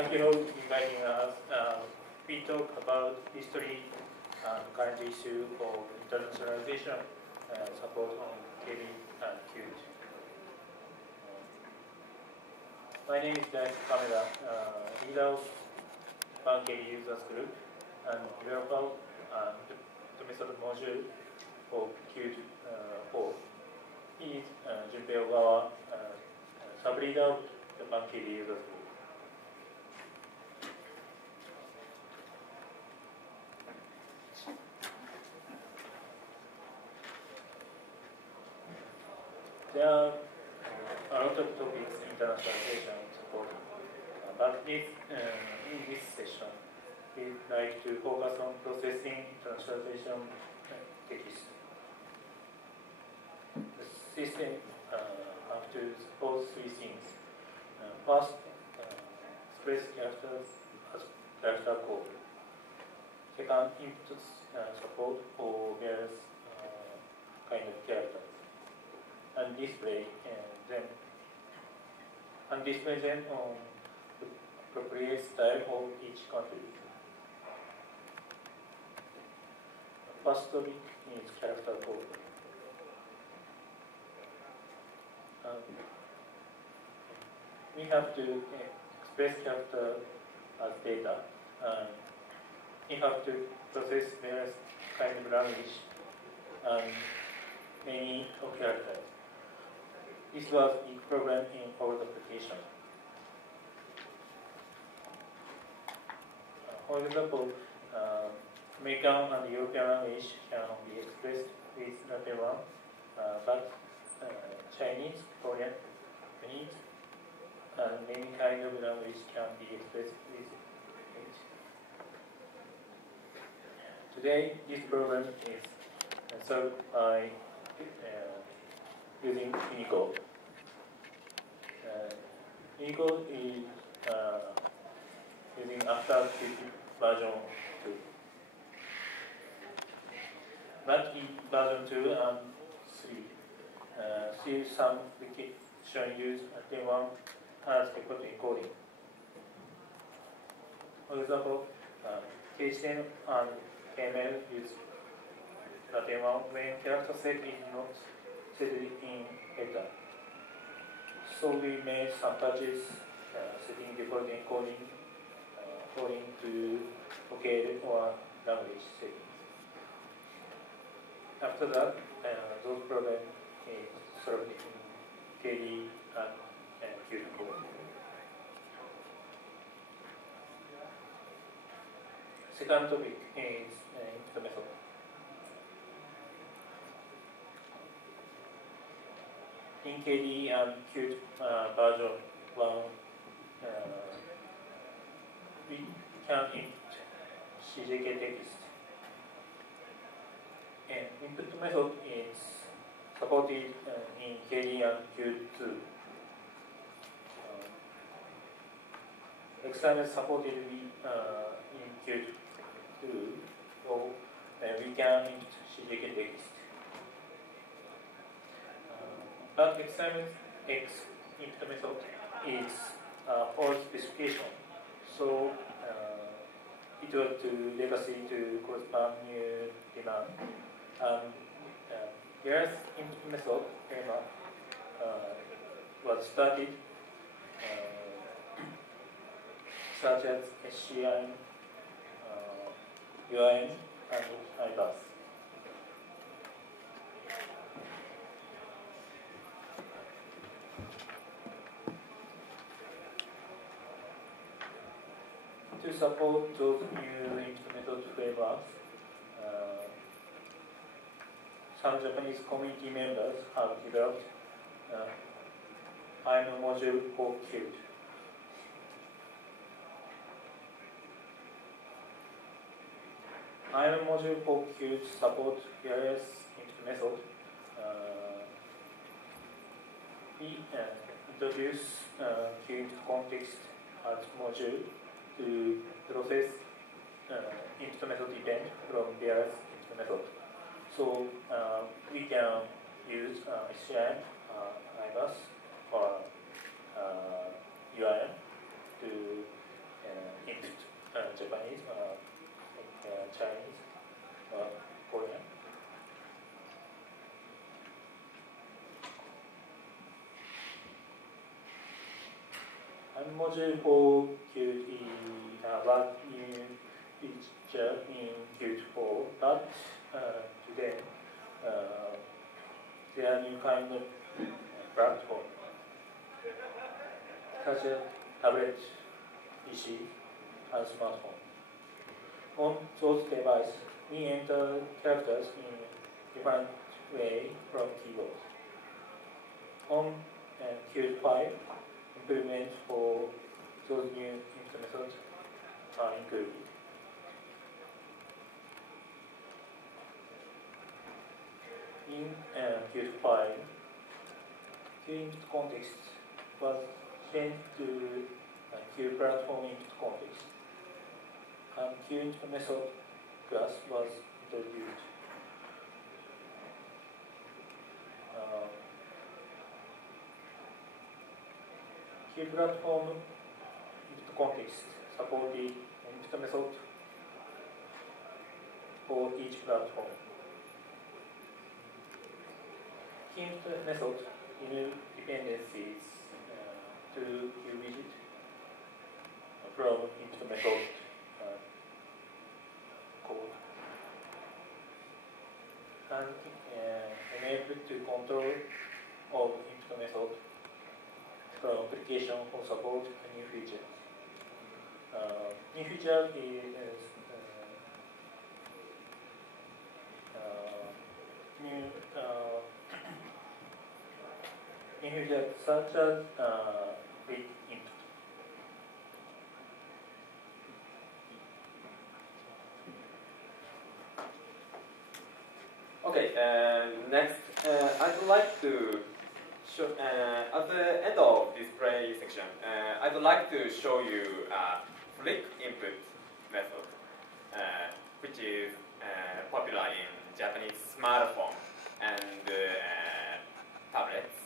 Thank you for inviting us. We talk about history and current issue of internationalization support on KDE and Qt. My name is Daisuke Kameda, leader of KDE users group and developer the method module for Qt 4. He is Jumpei Ogawa, sub-leader of the KDE users group. There are a lot of topics internationalization support, but in this session, we'd like to focus on processing internationalization text. The system have to support three things. First, express characters as character code. Second, input support for various kind of characters. And display them on the appropriate style of each contributor. First topic is character code. We have to express character as data, and we have to process various kind of language and many of characters. This was a big problem in old application. For example, American and European language can be expressed with Latin one, but Chinese, Korean, Japanese, and many kind of language can be expressed with it. Today, this problem is solved by using Unicode. Unicode is using after version 2. But in version 2 and 3, see some application use Latin 1 as equal encoding. For example, KDE and Kameda use Latin 1 when character set is not set in header. So we made some patches setting default encoding according to located or language settings. After that, those problems is solved in KDE and Qt code. Second topic is input method. In KDE and Qt version 1, we can input CJK text. And input method is supported in KDE and Qt 2. XML supported in Qt 2, so we can input CJK text. But XML input method is for specification, so it was to legacy to correspond new demand. Whereas input method was started, such as SCIM, UIM, and IBAS. To support those new input method frameworks, some Japanese community members have developed immodule for Qt. Immodule for Qt supports various input methods. We introduce Qt context as module to process input method event from various input methods. So we can use SCIM, IBAS, or UIM to Immodule for Qt one new feature in Qt4, but today there are new kind of platform, such as tablet, PC, and smartphone. On those devices, we enter characters in different way from keyboard. On Qt5, improvements for those new input methods are included. In Qt5, Qt context was changed to Qt platform input context, and Qt method class was introduced. Qt platform input context supported input method for each platform. Qt method remove dependencies to QWidget from input method code, and enable to control of input method from application for support a new feature. New feature is new feature such as with input. Okay, next, I'd like to show, at the end of display section, I'd like to show you a flick input method, which is popular in Japanese smartphone and tablets.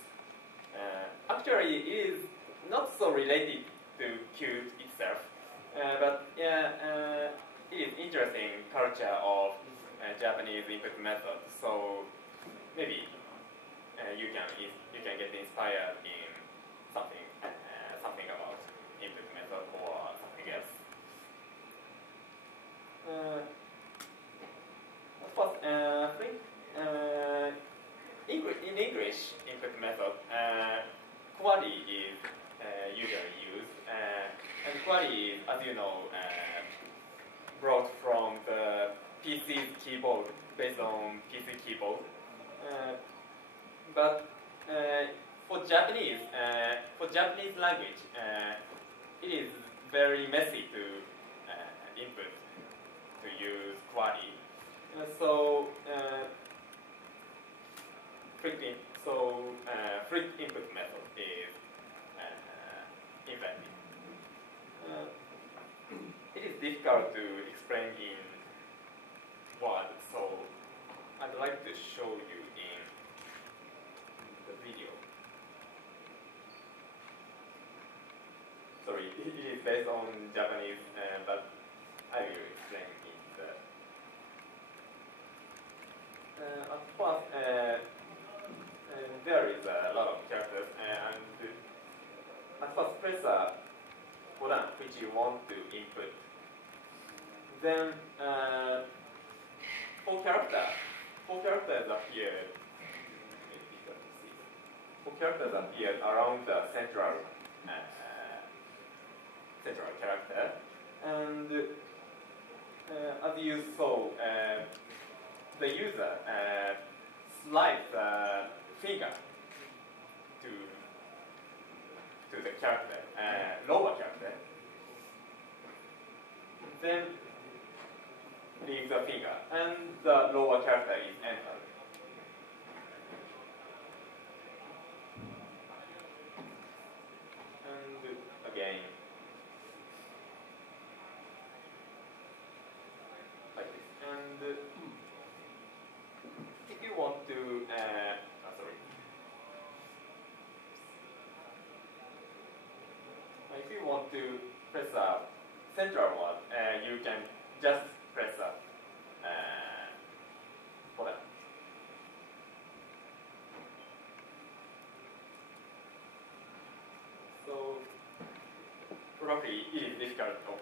Actually, it is not so related to Qt itself, but yeah, it is interesting culture of Japanese input method. So maybe you can get inspired in something something about input method or something else. Flick. In English input method, query is usually used, and query is, as you know, brought from the PC keyboard, based on PC keyboard. But for Japanese language, it is very messy to input, to use query. So flick input method is invented. It is difficult to explain in words, so I'd like to show you in the video. Sorry, it is based on Japanese, but I will explain in the. At first, there is a lot of characters, and at first press a button which you want to input. Then four characters appear. Four characters appear around the central character, and as you saw, the user slides the finger to the character, lower character, then leave the finger, and the lower character is entered. And again, like this. And if you want to, if you want to press a central one, you can just press a button. So probably it is difficult.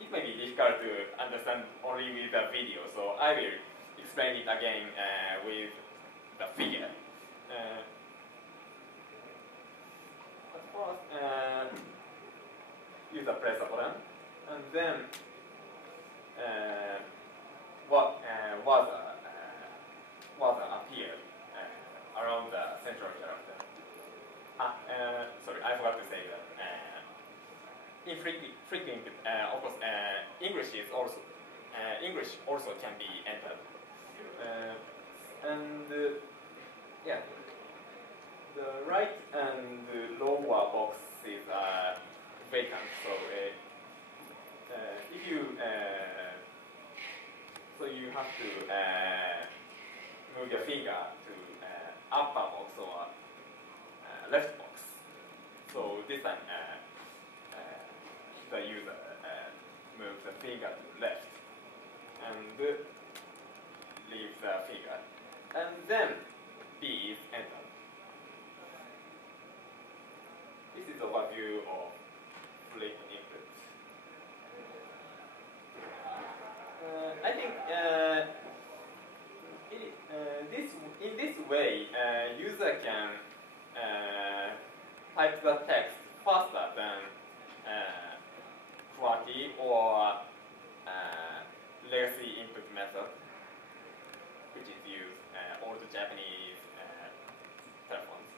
It may be difficult to understand only with the video, so I will explain it again with the figure. First, use the press button, and then what appear around the central character. Sorry, I forgot to say that. In frequent, of course, English also can be entered, and yeah, the right and lower boxes are vacant. So if you you have to move your finger to upper box or left box. So this time the user moves the finger to left and leaves the finger, and then B is entered. This is an overview of flip input. I think in this way, user can type the text faster than QWERTY or legacy input method, which is used old Japanese telephones.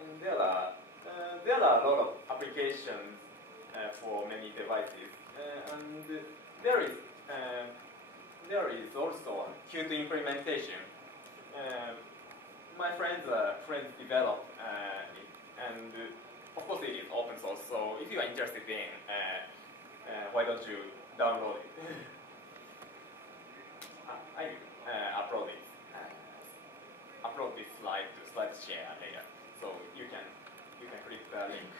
And there are a lot of applications for many devices, and there is also Qt implementation. My friends developed it, and of course it is open source. So if you are interested in, why don't you download it? I upload this slide to SlideShare later, so you can click the link.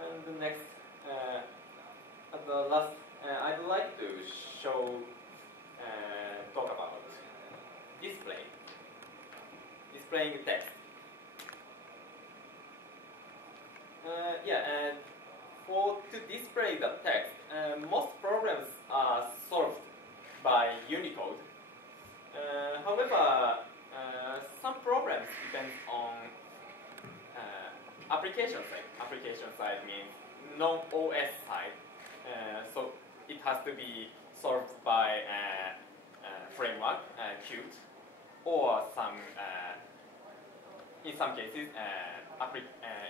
And the next, at the last, I'd like to talk about displaying text. To display the text, most problems are solved by Unicode. However, some problems depend on application side. Application side means non-OS side. So it has to be solved by framework, Qt, or in some cases,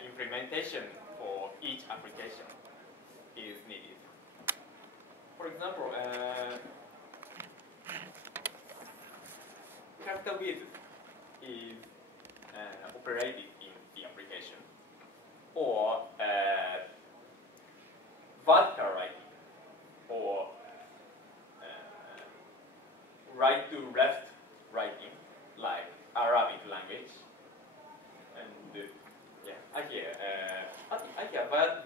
implementation for each application is needed. For example, character width is operated in the application, or vertical writing, or right to left writing, like Arabic language. And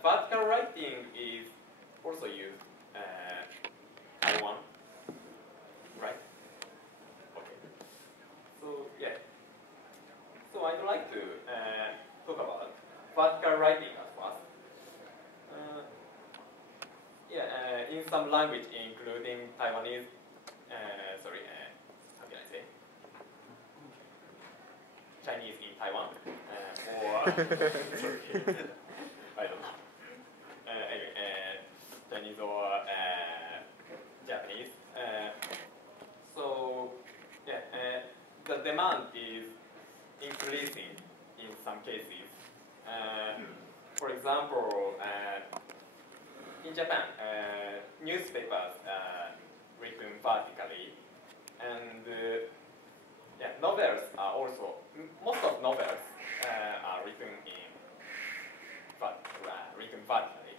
vertical writing is also used Taiwan, right? Okay. So yeah. So I'd like to talk about vertical writing as first. In some language, including Taiwanese, how can I say? Chinese in Taiwan, or sorry, I don't know. Anyway, Chinese or Japanese. The demand is increasing in some cases. For example, in Japan, newspapers written vertically, and novels are also, most of novels are written vertically.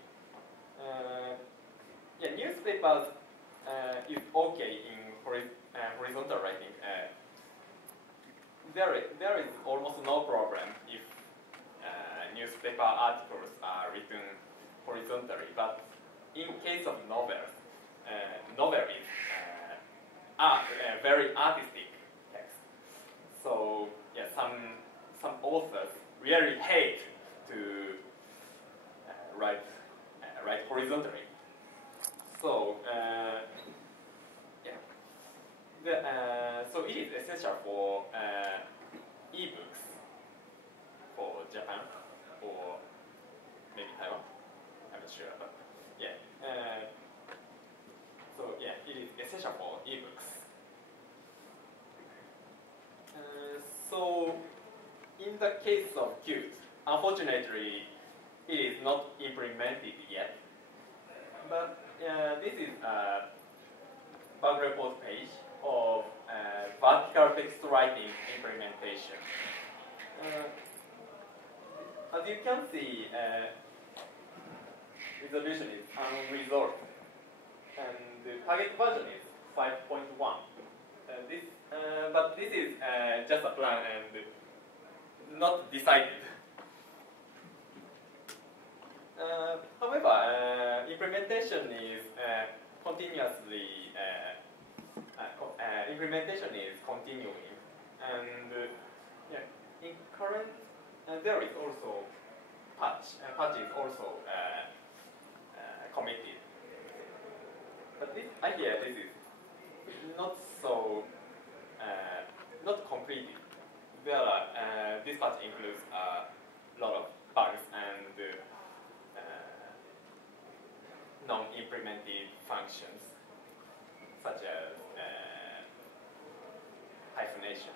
Newspapers is okay in horizontal writing. There is almost no problem if newspaper articles are written horizontally, but in case of novels, novel is very artistic text. So yeah, some authors really hate to write horizontally. So so it is essential for e-books for Japan or maybe Taiwan. I'm not sure, but yeah. So yeah, it is essential for e-books. So in the case of Qt, unfortunately, it is not implemented yet. But this is a bug report page of vertical text writing implementation. As you can see, resolution is unresolved, and the target version is 5.1. But this is just a plan and not decided. However, implementation is continuously continuing, and yeah, in current there is also patch, and patch is also committed. But I hear this is not so not completed. This patch includes a lot of bugs and non-implemented functions, such as hyphenation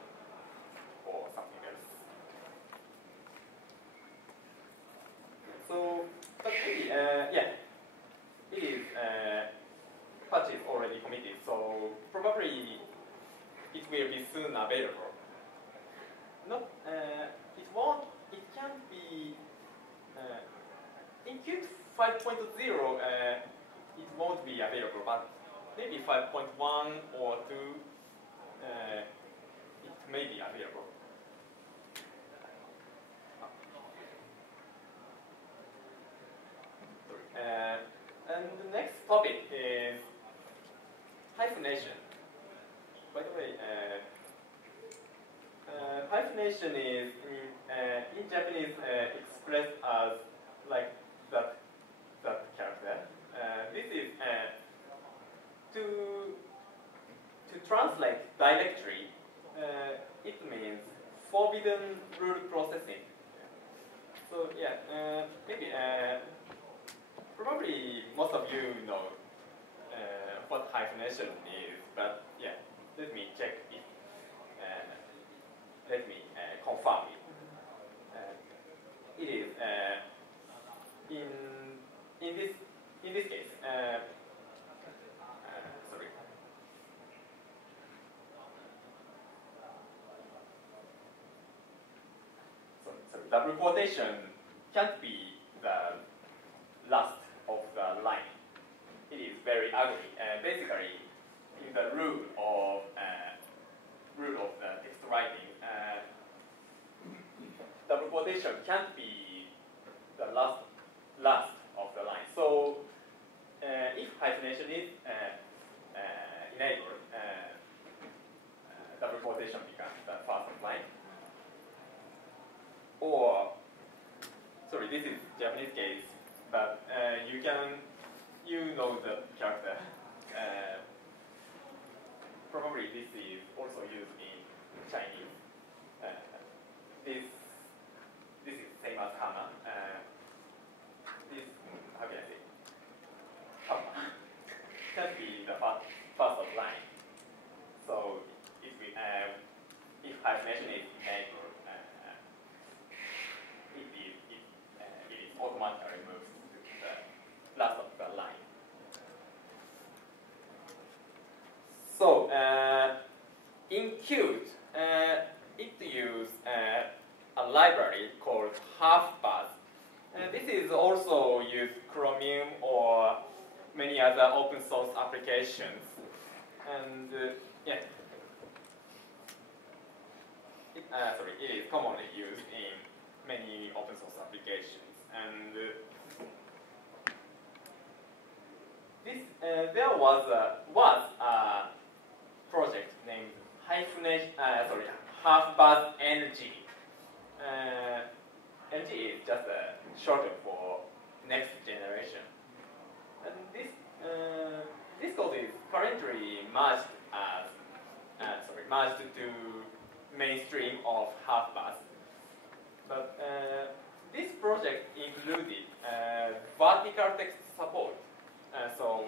or something else. So, but really, yeah, it is patch is already committed, so probably it will be soon available. Not, it can't be in Qt 5.0. It won't be available, but maybe 5.1 or 2, it may be available. And the next topic is hyphenation. By the way, hyphenation is in Japanese expressed as like that character. This is to translate directly. It means forbidden rule processing. So yeah, maybe probably most of you know what hyphenation is, but yeah, let me check it. Let me confirm it. It is in this case. Sorry. Sorry. Double quotation can't be the last of the line. It is very ugly. Basically, in the rule of the text writing, double quotation can't be the last of the line. So if hyphenation is enabled, double quotation becomes the first line. Or, sorry, this is Japanese case, but you know the character. Probably this is also used in Chinese. This is same as Hana. This, how can I say? Hama can be the first of line. So if hyphenation is enabled, it is automatically moved to the last of the line. So in Qt, it uses a library called half-path. This is also used Chromium or many other open source applications. And yeah, it is commonly used in many open source applications. And there was a project named Hyphenation, half-bus energy. NG is just a shorten for next generation. And this code is currently merged to mainstream of half-bus. But this project included vertical text support. So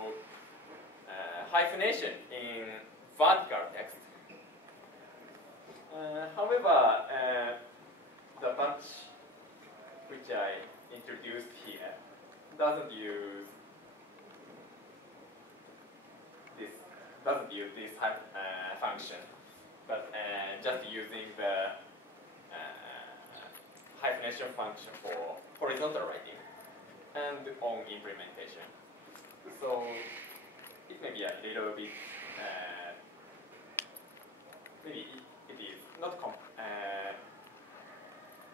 hyphenation in vertical text. However, the patch which I introduced here doesn't use this function, but just using the hyphenation function for horizontal writing and on implementation. So it may be a little bit, maybe it is not,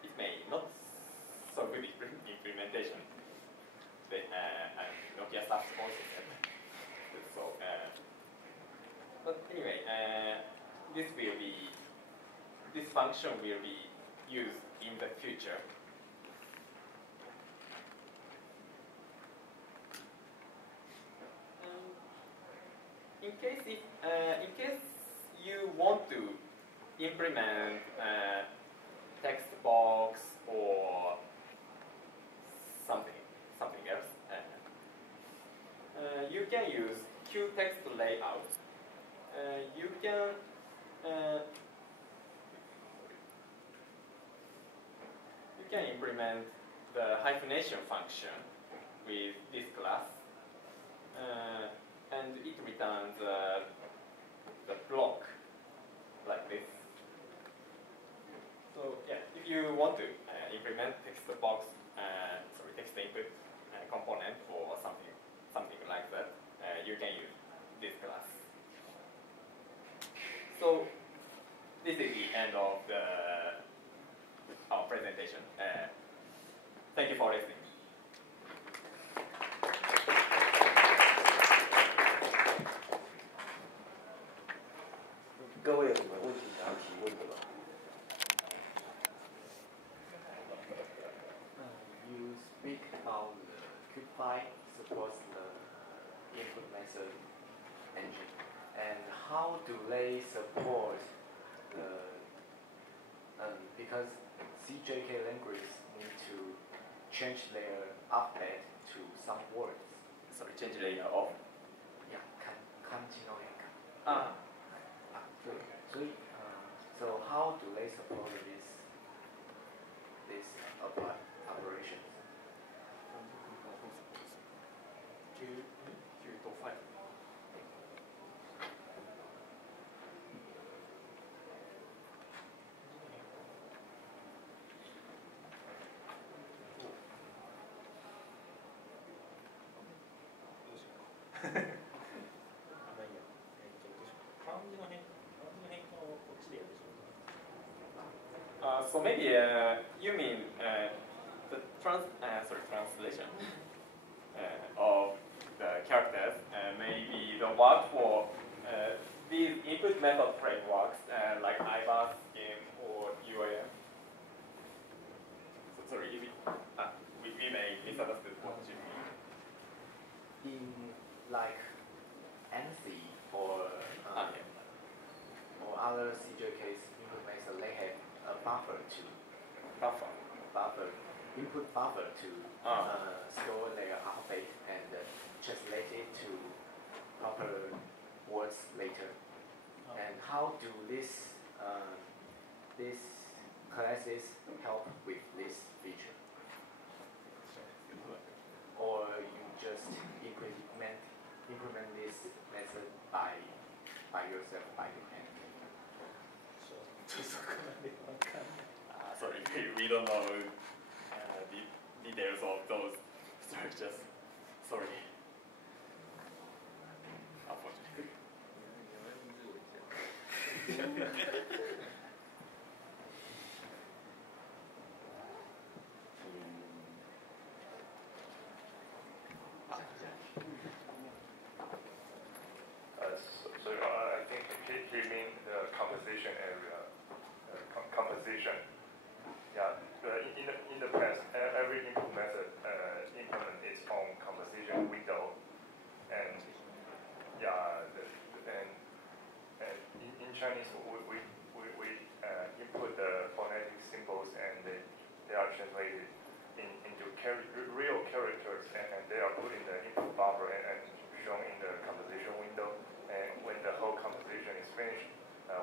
it may not so good implementation. Nokia staff also said. So, but anyway, this function will be used in the future. In case you want to implement text box or something else, you can use QText layout. You can implement the hyphenation function with this class, and it returns the block like this. So yeah, if you want to implement text box, text input component for something like that, you can use this class. So this is the end of our presentation. Thank you for listening. You speak about the Qt supports the input method engine, and how do they support the because CJK language need to change their update to some words. Sorry, change layer of. Yeah, continuing. So how do they support this operations? So maybe you mean the translation of the characters, maybe the work for these input method frameworks like IBUS, game, or UIM. So sorry, we may misunderstood what you mean. In like ANSI or other CJK's input method, they have a input buffer to store their alphabet and translate it to proper words later. And how do these classes help with this feature? Or you just implement this method by yourself, by your hand? Sorry, we don't know the details of those structures. Sorry. Unfortunately. is finished,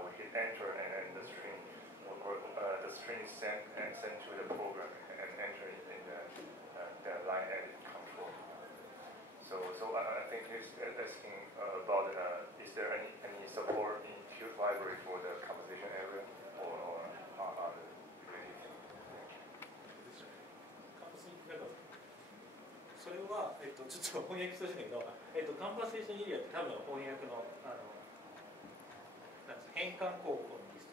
we hit enter, and then the string is sent to the program and enter in the line edit control. So I think it's asking about is there any support in Qt library for the composition area or other related things? それは、ちょっと翻訳してほしいんだけど、カンバセーションエリアって多分翻訳の、なんです変換候補のリス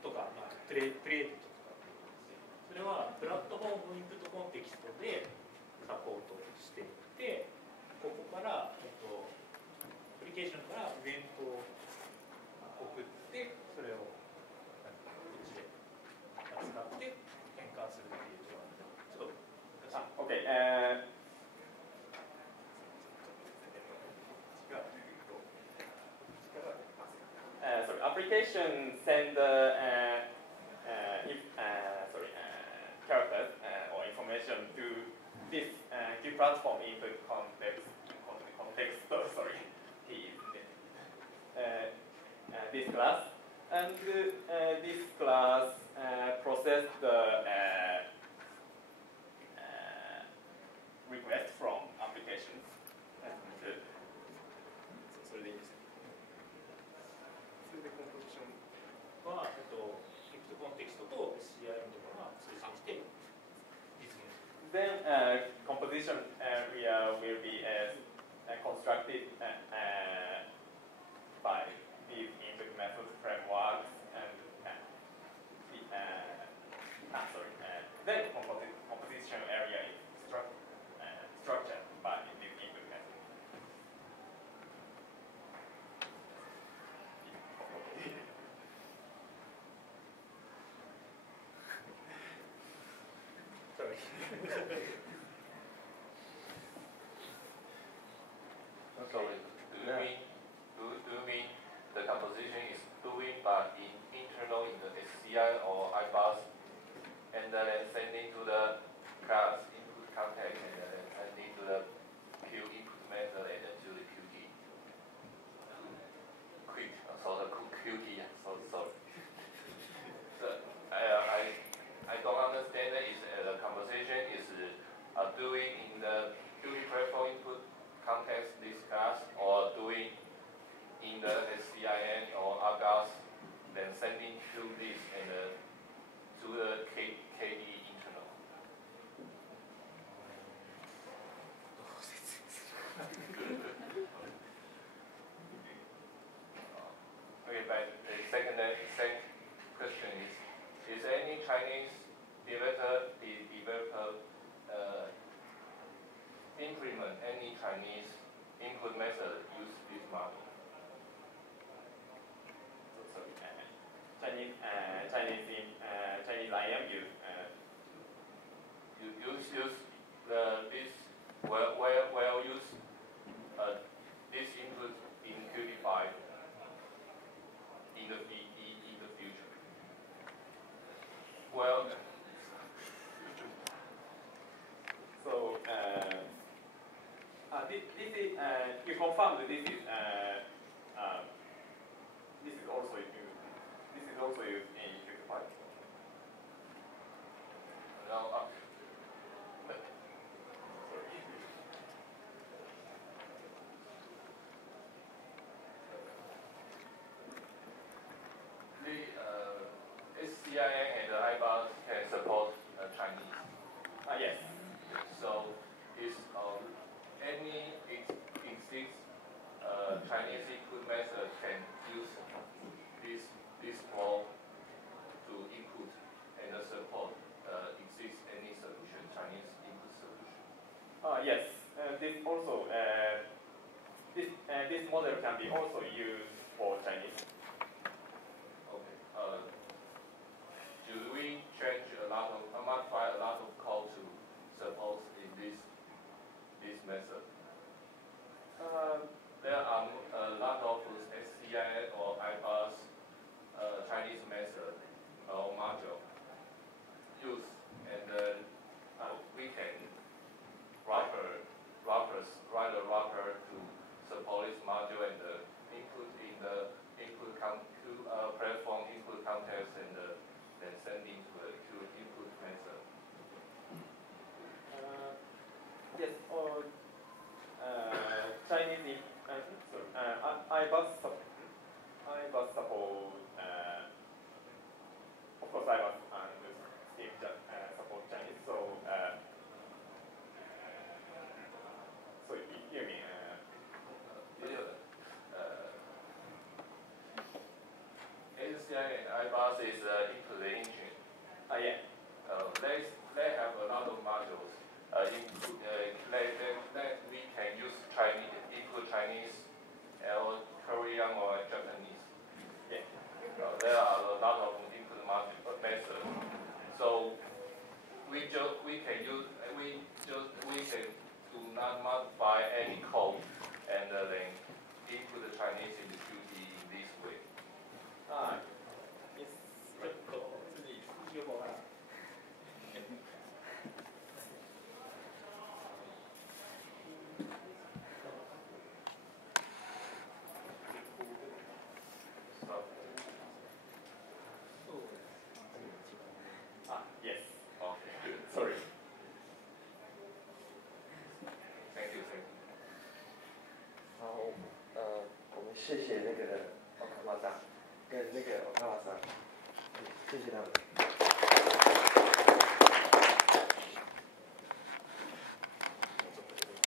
トとか、プレイディットとかそれはプラットフォームインプットコンテキストでサポートしていってここから、アプリケーションからイベントを送ってそれをこっちで使って変換するっていうちょっとOkay. Sorry, application send characters or information to this key platform input context. Sorry, this class, and this class process the request from applications. それでいいですね。それでコンポジションは、インプットコンテキストと CI のところが推薦して実現する。Then composition area will be constructed by these input method frameworks and then composition area is structured by this input method. Sorry. So do you mean the composition is doing but internal in the SCI or iBus and then sending to the class input context and then sending to the Q input method and then to the Qt. Quick, so the Qt, so sorry. I don't understand that is the composition is doing in the Qt platform input context this class or doing in the SCIN or Agas, then sending to this and to the KDE internal. Okay, but the second question is any Chinese developer implement any Chinese input method use this model? Chinese IM use this use this input in Qt5 in the future. Well, so this is you confirmed this is also used in Qt5. No, the SCIN and the iBus can support Chinese. Yes. So is any existing Chinese input method can use this flow to input and support exists any solution, Chinese input solution? Yes. This also this model can be also used for Chinese. Okay. Do we modify a lot of code to support in this method? There are a lot of SCIN or iBus Chinese method or module use, and then we can write a wrapper to support this module and input in the 谢谢那个Ogawa桑跟那个Ogawa桑，谢谢他们。